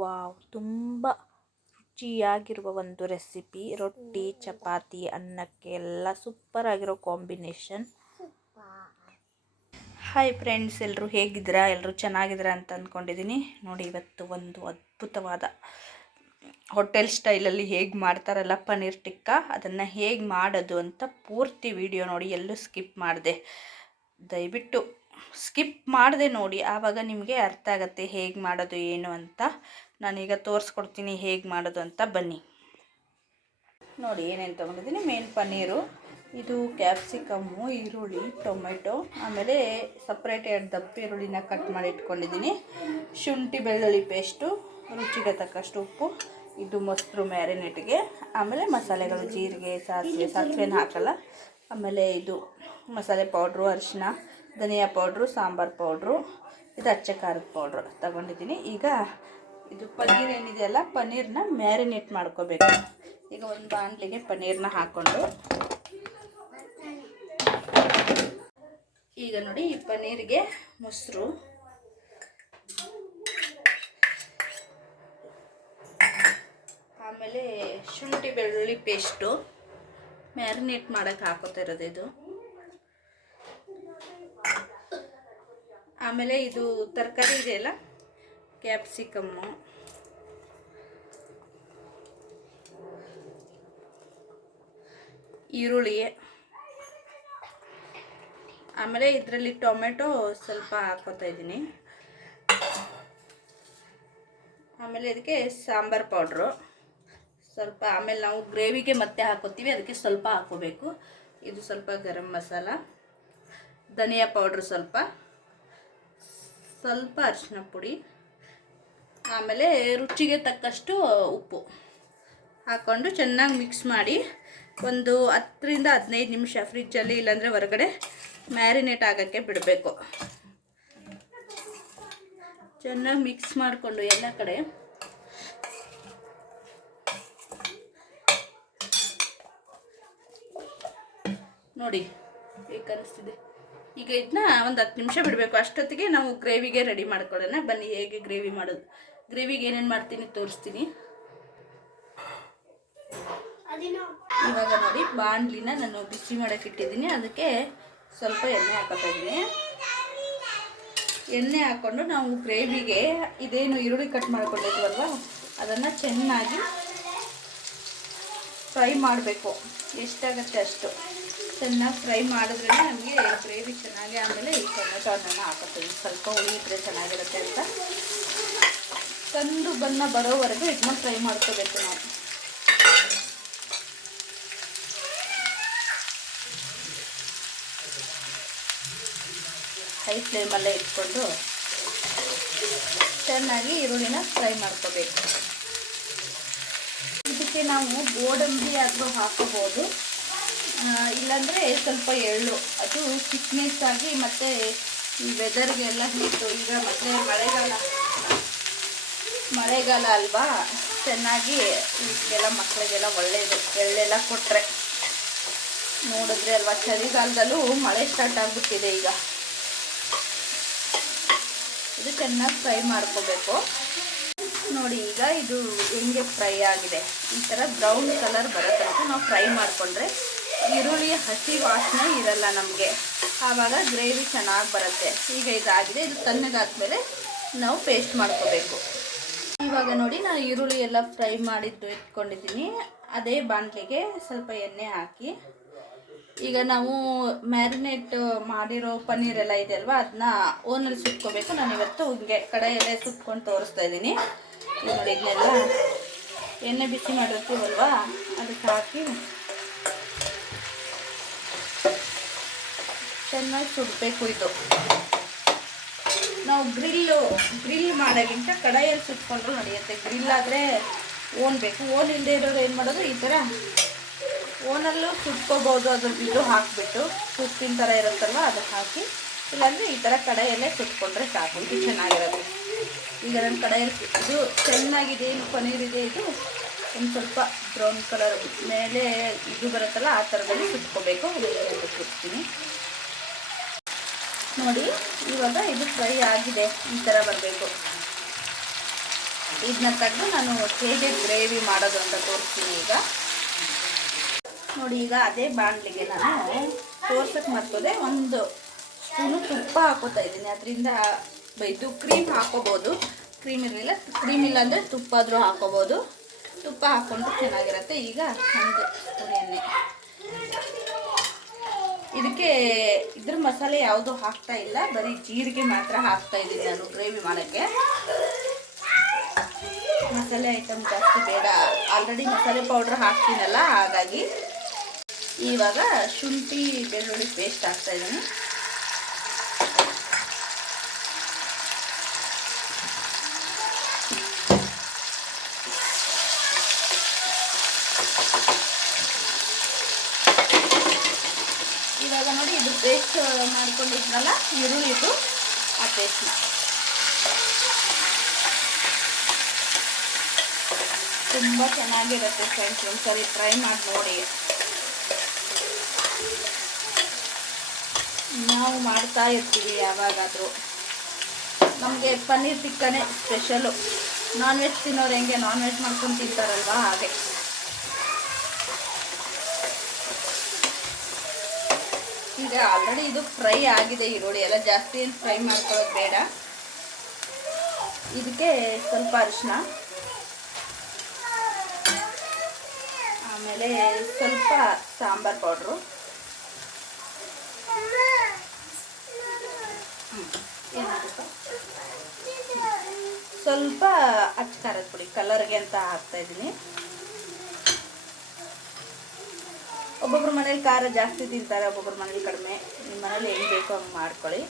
Wow, ತುಂಬ ರುಚಿಯಾಗಿರುವ ಒಂದು recipe ರೊಟ್ಟಿ, ಚಪಾತಿ, ಅನ್ನಕ್ಕೆ ಎಲ್ಲ ಸೂಪರ್ ಆಗಿರೋ ಕಾಂಬಿನೇಷನ್ ಹಾಯ್ ಫ್ರೆಂಡ್ಸ್ ಎಲ್ಲರೂ ಹೇಗಿದ್ದೀರಾ? ಎಲ್ಲರೂ ಚೆನ್ನಾಗಿದ್ದೀರಾ ಅಂತ ಅಂದ್ಕೊಂಡಿದ್ದೀನಿ ನೋಡಿ, ಇವತ್ತು ಒಂದು ಅದ್ಭುತವಾದ ಹೋಟೆಲ್ ಸ್ಟೈಲಲ್ಲಿ ಹೇಗೆ ಮಾಡ್ತಾರಲ್ಲ ಪನ್ನೀರ್ ಟಿಕ್ಕ, ಅದನ್ನು ಹೇಗೆ ಮಾಡೋದು ಅಂತ ಪೂರ್ತಿ ವಿಡಿಯೋ ನೋಡಿ ಎಲ್ಲೂ ಸ್ಕಿಪ್ ಮಾಡಿದೆ. ದಯವಿಟ್ಟು ಸ್ಕಿಪ್ ಮಾಡದೆ ನೋಡಿ, ಆವಾಗ ನಿಮಗೆ ಅರ್ಥ ಆಗುತ್ತೆ ಹೇಗೆ ಮಾಡೋದು ಏನು ಅಂತ. ನಾನೀಗ ತೋರಿಸ್ಕೊಡ್ತೀನಿ ಹೇಗೆ ಮಾಡೋದು ಅಂತ, ಬನ್ನಿ. ನೋಡಿ ಏನೇನು ತೊಗೊಂಡಿದ್ದೀನಿ. ಮೇನ್ ಪನ್ನೀರು, ಇದು ಕ್ಯಾಪ್ಸಿಕಮ್ಮು, ಈರುಳ್ಳಿ, ಟೊಮೆಟೊ, ಆಮೇಲೆ ಸಪ್ರೇಟ್ ಎರಡು ದಪ್ಪ ಈರುಳ್ಳಿನ ಕಟ್ ಮಾಡಿ ಇಟ್ಕೊಂಡಿದ್ದೀನಿ. ಶುಂಠಿ, ಬೆಳ್ಳುಳ್ಳಿ ಪೇಸ್ಟು, ರುಚಿಗೆ ತಕ್ಕಷ್ಟು ಉಪ್ಪು, ಇದು ಮೊಸರು ಮ್ಯಾರಿನೇಟ್ಗೆ. ಆಮೇಲೆ ಮಸಾಲೆಗಳು ಜೀರಿಗೆ, ಸಾಸಿವೆ, ಸಾಸಿವೆನ ಹಾಕಲ್ಲ. ಆಮೇಲೆ ಇದು ಮಸಾಲೆ ಪೌಡ್ರು ಅರಿಶಿನ ಧನಿಯಾ ಪೌಡ್ರು, ಸಾಂಬಾರು ಪೌಡ್ರು, ಇದು ಅಚ್ಚ ಖಾರದ ಪೌಡ್ರು ತಗೊಂಡಿದ್ದೀನಿ. ಈಗ ಇದು ಪನ್ನೀರ್ ಏನಿದೆಯಲ್ಲ ಪನ್ನೀರ್ನ ಮ್ಯಾರಿನೇಟ್ ಮಾಡ್ಕೋಬೇಕು. ಈಗ ಒಂದು ಬಾಂಡ್ಲಿಗೆ ಪನ್ನೀರ್ನ ಹಾಕ್ಕೊಂಡು. ಈಗ ನೋಡಿ ಈ ಪನ್ನೀರಿಗೆ ಮೊಸರು. ಆಮೇಲೆ ಶುಂಠಿ ಬೆಳ್ಳುಳ್ಳಿ ಪೇಸ್ಟು. ಮ್ಯಾರಿನೇಟ್ ಮಾಡೋಕ್ಕೆ ಹಾಕೋತಿರೋದು ಇದು. ಆಮೇಲೆ ಇದು ತರಕಾರಿ ಇದೆಯಲ್ಲ ಕ್ಯಾಪ್ಸಿಕಮ್ಮು ಈರುಳ್ಳಿ. ಆಮೇಲೆ ಇದರಲ್ಲಿ ಟೊಮೆಟೊ ಸ್ವಲ್ಪ ಹಾಕೋತಾ ಇದ್ದೀನಿ. ಆಮೇಲೆ ಇದಕ್ಕೆ ಸಾಂಬಾರು ಪೌಡ್ರು. ಸ್ವಲ್ಪ ಆಮೇಲೆ ನಾವು ಗ್ರೇವಿಗೆ ಮತ್ತೆ ಹಾಕೋತೀವಿ, ಅದಕ್ಕೆ ಸ್ವಲ್ಪ ಹಾಕೋಬೇಕು. ಇದು ಸ್ವಲ್ಪ ಗರಂ ಮಸಾಲ. ಧನಿಯಾ ಪೌಡ್ರು ಸ್ವಲ್ಪ. ಸ್ವಲ್ಪ ಅರಿಶಿನ ಪುಡಿ, ಆಮೇಲೆ ರುಚಿಗೆ ತಕ್ಕಷ್ಟು ಉಪ್ಪು ಹಾಕ್ಕೊಂಡು ಚೆನ್ನಾಗಿ ಮಿಕ್ಸ್ ಮಾಡಿ ಒಂದು ಹತ್ತರಿಂದ ಹದಿನೈದು ನಿಮಿಷ ಫ್ರಿಜ್ಜಲ್ಲಿ ಇಲ್ಲಾಂದರೆ ಹೊರಗಡೆ ಮ್ಯಾರಿನೇಟ್ ಆಗೋಕ್ಕೆ ಬಿಡಬೇಕು. ಚೆನ್ನಾಗಿ ಮಿಕ್ಸ್ ಮಾಡಿಕೊಂಡು ಎಲ್ಲ ಕಡೆ ನೋಡಿ ಹೇಗೆ ಕನಿಸ್ತಿದೆ ಈಗ ಇದನ್ನ ಒಂದು ಹತ್ತು ನಿಮಿಷ ಬಿಡಬೇಕು. ಅಷ್ಟೊತ್ತಿಗೆ ನಾವು ಗ್ರೇವಿಗೆ ರೆಡಿ ಮಾಡ್ಕೊಳ್ಳೋಣ. ಬನ್ನಿ, ಹೇಗೆ ಗ್ರೇವಿ ಮಾಡೋದು. ಗ್ರೇವಿಗೆ ಏನೇನು ಮಾಡ್ತೀನಿ ತೋರಿಸ್ತೀನಿ. ಇವಾಗ ನೋಡಿ, ಬಾಣಲಿನ ನಾನು ಬಿಸಿ ಮಾಡೋಕೆ ಇಟ್ಟಿದ್ದೀನಿ. ಅದಕ್ಕೆ ಸ್ವಲ್ಪ ಎಣ್ಣೆ ಹಾಕೋತಾ ಎಣ್ಣೆ ಹಾಕ್ಕೊಂಡು ನಾವು ಗ್ರೇವಿಗೆ ಇದೇನು ಈರುಳ್ಳಿ ಕಟ್ ಮಾಡ್ಕೊಂಡಿದ್ವಲ್ವ? ಅದನ್ನು ಚೆನ್ನಾಗಿ ಫ್ರೈ ಮಾಡಬೇಕು. ಎಷ್ಟಾಗತ್ತೆ ಅಷ್ಟು. ಚೆನ್ನಾಗಿ ಫ್ರೈ ಮಾಡಿದ್ರೆ ನಮಗೆ ಗ್ರೇವಿ ಚೆನ್ನಾಗಿ ಆಮೇಲೆ ಈ ಟೊಮೆಟೊ ಹಣ್ಣನ್ನು ಹಾಕೋತೀವಿ ಸ್ವಲ್ಪ ಹುಳಿ ಇದ್ದರೆ ಚೆನ್ನಾಗಿರುತ್ತೆ ಅಂತ. ಕಂದು ಬಣ್ಣ ಬರೋವರೆಗೂ ಇದನ್ನ ಫ್ರೈ ಮಾಡ್ಕೋಬೇಕು ನಾವು. ಹೈ ಫ್ಲೇಮಲ್ಲೇ ಇಟ್ಕೊಂಡು ಚೆನ್ನಾಗಿ ಈರುಳ್ಳಿನ ಫ್ರೈ ಮಾಡ್ಕೋಬೇಕು. ಇದಕ್ಕೆ ನಾವು ಗೋಡಂಬಿ ಆದರೂ ಹಾಕೋಬೋದು ಇಲ್ಲಾಂದರೆ ಸ್ವಲ್ಪ ಎಳ್ಳು. ಅದು ಥಿಕ್ನೆಸ್ ಆಗಿ ಮತ್ತು ಈ ವೆದರ್ಗೆಲ್ಲ ಹೀಟು. ಈಗ ಮತ್ತೆ ಮಳೆಗಾಲ. ಮಳೆಗಾಲ ಅಲ್ವಾ? ಚೆನ್ನಾಗಿ ಈಗೆಲ್ಲ ಮಕ್ಕಳಿಗೆಲ್ಲ ಒಳ್ಳೆಯದು ಎಳ್ಳೆಲ್ಲ ಕೊಟ್ಟರೆ ನೋಡಿದ್ರೆ ಅಲ್ವಾ? ಚಳಿಗಾಲದಲ್ಲೂ ಮಳೆ ಸ್ಟಾರ್ಟ್ ಆಗಿಬಿಟ್ಟಿದೆ ಈಗ. ಇದು ಚೆನ್ನಾಗಿ ಫ್ರೈ ಮಾಡ್ಕೋಬೇಕು. ನೋಡಿ, ಈಗ ಇದು ಹೆಂಗೆ ಫ್ರೈ ಆಗಿದೆ. ಈ ಥರ ಬ್ರೌನ್ ಕಲರ್ ಬರೋ ತನಕ ನಾವು ಫ್ರೈ ಮಾಡಿಕೊಂಡ್ರೆ ಈರುಳ್ಳಿ, ಹಸಿ ವಾಸನೆ ಇರಲ್ಲ ನಮಗೆ. ಆವಾಗ ಗ್ರೇವಿ ಚೆನ್ನಾಗಿ ಬರುತ್ತೆ. ಈಗ ಇದಾಗಿದೆ. ಇದು ತಣ್ಣಗಾದ್ಮೇಲೆ ನಾವು ಪೇಸ್ಟ್ ಮಾಡ್ಕೋಬೇಕು. ಇವಾಗ ನೋಡಿ, ನಾನು ಈರುಳ್ಳಿ ಎಲ್ಲ ಫ್ರೈ ಮಾಡಿದ್ದು ಇಟ್ಕೊಂಡಿದ್ದೀನಿ. ಅದೇ ಬಾಣಲಿಗೆ ಸ್ವಲ್ಪ ಎಣ್ಣೆ ಹಾಕಿ. ಈಗ ನಾವು ಮ್ಯಾರಿನೇಟ್ ಮಾಡಿರೋ ಪನ್ನೀರೆಲ್ಲ ಇದೆ ಅಲ್ವಾ ಅದನ್ನ ಓನಲ್ಲಿ ಸುಟ್ಕೋಬೇಕು. ನಾನು ಇವತ್ತು ಹಿಂಗೆ ಕಡೆಯಲ್ಲೇ ಸುಟ್ಕೊಂಡು ತೋರಿಸ್ತಾ ಇದ್ದೀನಿ. ನೋಡಿ ಇದನ್ನೆಲ್ಲ ಎಣ್ಣೆ ಬಿಸಿ ಮಾಡಿರ್ತೀವಲ್ವಾ, ಅದಕ್ಕೆ ಹಾಕಿ ಚೆನ್ನಾಗಿ ಸುಡಬೇಕು ಇದು ನಾವು ಗ್ರಿಲ್ಲು, ಗ್ರಿಲ್ ಮಾಡೋಕ್ಕಿಂತ ಕಡಾಯಲ್ಲಿ ಸುಟ್ಕೊಂಡ್ರು ನಡೆಯುತ್ತೆ. ಗ್ರಿಲ್ ಆದರೆ ಓನ್ ಬೇಕು. ಓನ್ ಇಲ್ಲದೆ ಇರೋರು ಏನು ಮಾಡೋದು? ಈ ಥರ ಓನಲ್ಲೂ ಸುಟ್ಕೋಬೋದು ಅದ್ರ ಇದು ಹಾಕಿಬಿಟ್ಟು ಸುತ್ತಿನ ಥರ ಇರುತ್ತಲ್ವ? ಅದು ಹಾಕಿ. ಇಲ್ಲಾಂದರೆ ಈ ಥರ ಕಡಾಯಲ್ಲೇ ಸುಟ್ಕೊಂಡ್ರೆ ಸಾಕು. ಇದು ಚೆನ್ನಾಗಿರುತ್ತೆ. ಈಗ ನನ್ನ ಕಡಾಯಲ್ಲಿ ಇದು ಚೆನ್ನಾಗಿದೆ. ಏನು ಪನೀರ್ ಇದೆ ಇದು ಒಂದು ಸ್ವಲ್ಪ ಬ್ರೌನ್ ಕಲರ್ ಮೇಲೆ ಇದು ಬರುತ್ತಲ್ಲ, ಆ ಥರದಲ್ಲಿ ಸುಟ್ಕೋಬೇಕು ಸುತ್ತೀನಿ. ನೋಡಿ, ಇವಾಗ ಇದು ಫ್ರೈ ಆಗಿದೆ. ಈ ಥರ ಬರಬೇಕು. ಇದನ್ನ ತೆಗೆದು ನಾನು ಹೇಗೆ ಗ್ರೇವಿ ಮಾಡೋದು ಅಂತ ತೋರಿಸ್ತೀನಿ ಈಗ. ನೋಡಿ, ಈಗ ಅದೇ ಬಾಣಲಿಗೆ ನಾನು ತೋರ್ಸಕ್ಕೆ ಮರ್ತದೆ. ಒಂದು ಸ್ಪೂನು ತುಪ್ಪ ಹಾಕೋತಾ ಇದ್ದೀನಿ. ಅದರಿಂದ ಇದು ಕ್ರೀಮ್ ಹಾಕೋಬೋದು. ಕ್ರೀಮ್ ಇರಲಿಲ್ಲ ಕ್ರೀಮ್ ಇಲ್ಲ ಅಂದರೆ ತುಪ್ಪ ಆದರೂ ಹಾಕೋಬೋದು. ತುಪ್ಪ ಹಾಕ್ಕೊಂಡ್ರೆ ಚೆನ್ನಾಗಿರುತ್ತೆ. ಈಗ ಎಣ್ಣೆ ಇದಕ್ಕೆ ಇದ್ರ ಮಸಾಲೆ ಯಾವುದು ಹಾಕ್ತಾ ಇಲ್ಲ, ಬರೀ ಜೀರಿಗೆ ಮಾತ್ರ ಹಾಕ್ತಾ ಇದ್ದೀನಿ ನಾನು ಗ್ರೇವಿ ಮಾಡೋಕ್ಕೆ. ಮಸಾಲೆ ಐಟಮ್ ಜಾಸ್ತಿ ಬೇಡ. ಆಲ್ರೆಡಿ ಮಸಾಲೆ ಪೌಡ್ರ್ ಹಾಕ್ತೀನಲ್ಲ, ಹಾಗಾಗಿ ಇವಾಗ ಶುಂಠಿ ಬೆಳ್ಳುಳ್ಳಿ ಪೇಸ್ಟ್ ಹಾಕ್ತಾ ಇದ್ದೀನಿ. ಇವಾಗ ನೋಡಿ ಇದು ಪೇಸ್ಟ್ ಮಾಡ್ಕೊಂಡಿದ್ನಲ್ಲ ಈರುಳ್ಳಿದು ಆ ಪೇಸ್ಟ್ನ ತುಂಬ ಚೆನ್ನಾಗಿರುತ್ತೆ ಫ್ರೆಂಡ್ಸ್ ಒಂದ್ಸರಿ ಟ್ರೈ ಮಾಡಿ ನೋಡಿ. ನಾವು ಮಾಡ್ತಾ ಇರ್ತೀವಿ ಯಾವಾಗಾದರೂ. ನಮಗೆ ಪನ್ನೀರ್ ಟಿಕ್ಕನೇ ಸ್ಪೆಷಲು ನಾನ್ ವೆಜ್ ತಿನ್ನೋರು ಹೆಂಗೆ? ನಾನ್ ವೆಜ್ ಮಾಡ್ಕೊಂಡು ತಿಂತಾರಲ್ವಾ? ಹಾಗೆ. ಈಗ ಆಲ್ರೆಡಿ ಇದು ಫ್ರೈ ಆಗಿದೆ ಈರುಳ್ಳಿ ಎಲ್ಲ ಜಾಸ್ತಿ ಏನು ಫ್ರೈ ಮಾಡ್ಕೊಳ್ಳೋದು ಬೇಡ. ಇದಕ್ಕೆ ಸ್ವಲ್ಪ ಅರಿಶಿನ. ಆಮೇಲೆ ಸ್ವಲ್ಪ ಸಾಂಬಾರ್ ಪೌಡ್ರು. ಸ್ವಲ್ಪ ಅಚ್ಚ ಖಾರದ ಪುಡಿ ಕಲರ್ಗೆ ಅಂತ ಹಾಕ್ತಾ ಇದ್ದೀನಿ. ಒಬ್ಬೊಬ್ರ ಮನೇಲಿ ಖಾರ ಜಾಸ್ತಿ ತಿಂತಾರೆ, ಒಬ್ಬೊಬ್ರ ಮನೇಲಿ ಕಡಿಮೆ. ನಿಮ್ಮ ಮನೇಲಿ ಹೆಂಗೆ ಬೇಕೋ ಹಂಗೆ ಮಾಡ್ಕೊಳ್ಳಿ.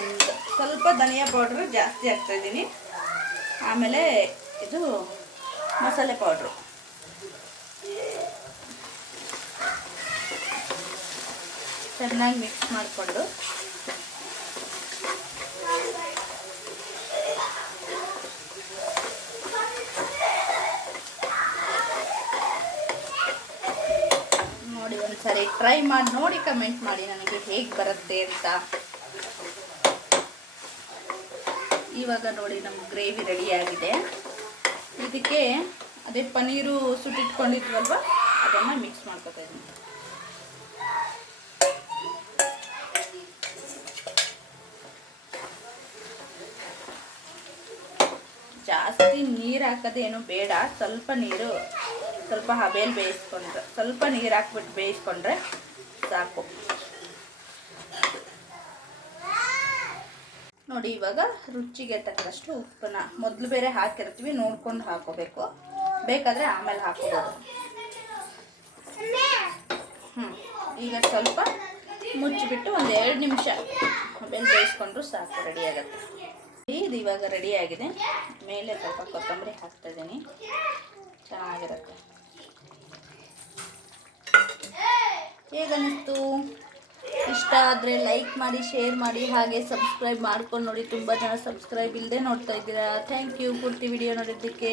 ಒಂದು ಸ್ವಲ್ಪ ಧನಿಯಾ ಪೌಡ್ರು ಜಾಸ್ತಿ ಹಾಕ್ತಾ ಇದ್ದೀನಿ. ಆಮೇಲೆ ಇದು ಮಸಾಲೆ ಪೌಡ್ರು ಚೆನ್ನಾಗಿ ಮಿಕ್ಸ್ ಮಾಡಿಕೊಂಡು ನೋಡಿ ಒಂದ್ಸರಿ ಟ್ರೈ ಮಾಡಿ ನೋಡಿ ಕಮೆಂಟ್ ಮಾಡಿ ನನಗೆ ಹೇಗೆ ಬರುತ್ತೆ ಅಂತ. ಇವಾಗ ನೋಡಿ ನಮ್ಮ ಗ್ರೇವಿ ರೆಡಿ ಆಗಿದೆ. ಇದಕ್ಕೆ ಅದೇ ಪನ್ನೀರು ಸುಟ್ಟಿಟ್ಕೊಂಡಿದ್ವಲ್ವ ಅದನ್ನು ಮಿಕ್ಸ್ ಮಾಡ್ಕೋತಾ ಇದ್ದೀನಿ. ಜಾಸ್ತಿ ನೀರು ಹಾಕೋದೇನು ಬೇಡ, ಸ್ವಲ್ಪ ನೀರು. ಸ್ವಲ್ಪ ಹಬೇಲಿ ಬೇಯಿಸ್ಕೊಂಡ್ರೆ, ಸ್ವಲ್ಪ ನೀರು ಹಾಕ್ಬಿಟ್ಟು ಬೇಯಿಸ್ಕೊಂಡ್ರೆ ಸಾಕು. ನೋಡಿ, ಇವಾಗ ರುಚಿಗೆ ತಕ್ಕಷ್ಟು ಉಪ್ಪನ್ನ ಮೊದಲು ಬೇರೆ ಹಾಕಿರ್ತೀವಿ, ನೋಡ್ಕೊಂಡು ಹಾಕೋಬೇಕು. ಬೇಕಾದರೆ ಆಮೇಲೆ ಹಾಕೋಬೋದು. ಹ್ಞೂ ಈಗ ಸ್ವಲ್ಪ ಮುಚ್ಚಿಬಿಟ್ಟು ಒಂದು ಎರಡು ನಿಮಿಷ ಬೆಲ್ ಬೇಯಿಸ್ಕೊಂಡ್ರು ಸಾಕು ರೆಡಿ ಆಗುತ್ತೆ. ಇದು ಇವಾಗ ರೆಡಿ ಆಗಿದೆ. ಮೇಲೆ ಸ್ವಲ್ಪ ಕೊತ್ತಂಬರಿ ಹಾಕ್ತಾ ಇದ್ದೀನಿ. ಚೆನ್ನಾಗಿರುತ್ತೆ. ಹೇಗನ್ನಿಸ್ತು ಇಷ್ಟ ಆದರೆ ಲೈಕ್ ಮಾಡಿ ಶೇರ್ ಮಾಡಿ, ಹಾಗೆ ಸಬ್ಸ್ಕ್ರೈಬ್ ಮಾಡ್ಕೊಂಡು ನೋಡಿ. ತುಂಬ ಜನ ಸಬ್ಸ್ಕ್ರೈಬ್ ಇಲ್ಲದೆ ನೋಡ್ತಾ ಇದ್ದೀರಾ. ಥ್ಯಾಂಕ್ ಯು ಪೂರ್ತಿ ವಿಡಿಯೋ ನೋಡಿದ್ದಕ್ಕೆ.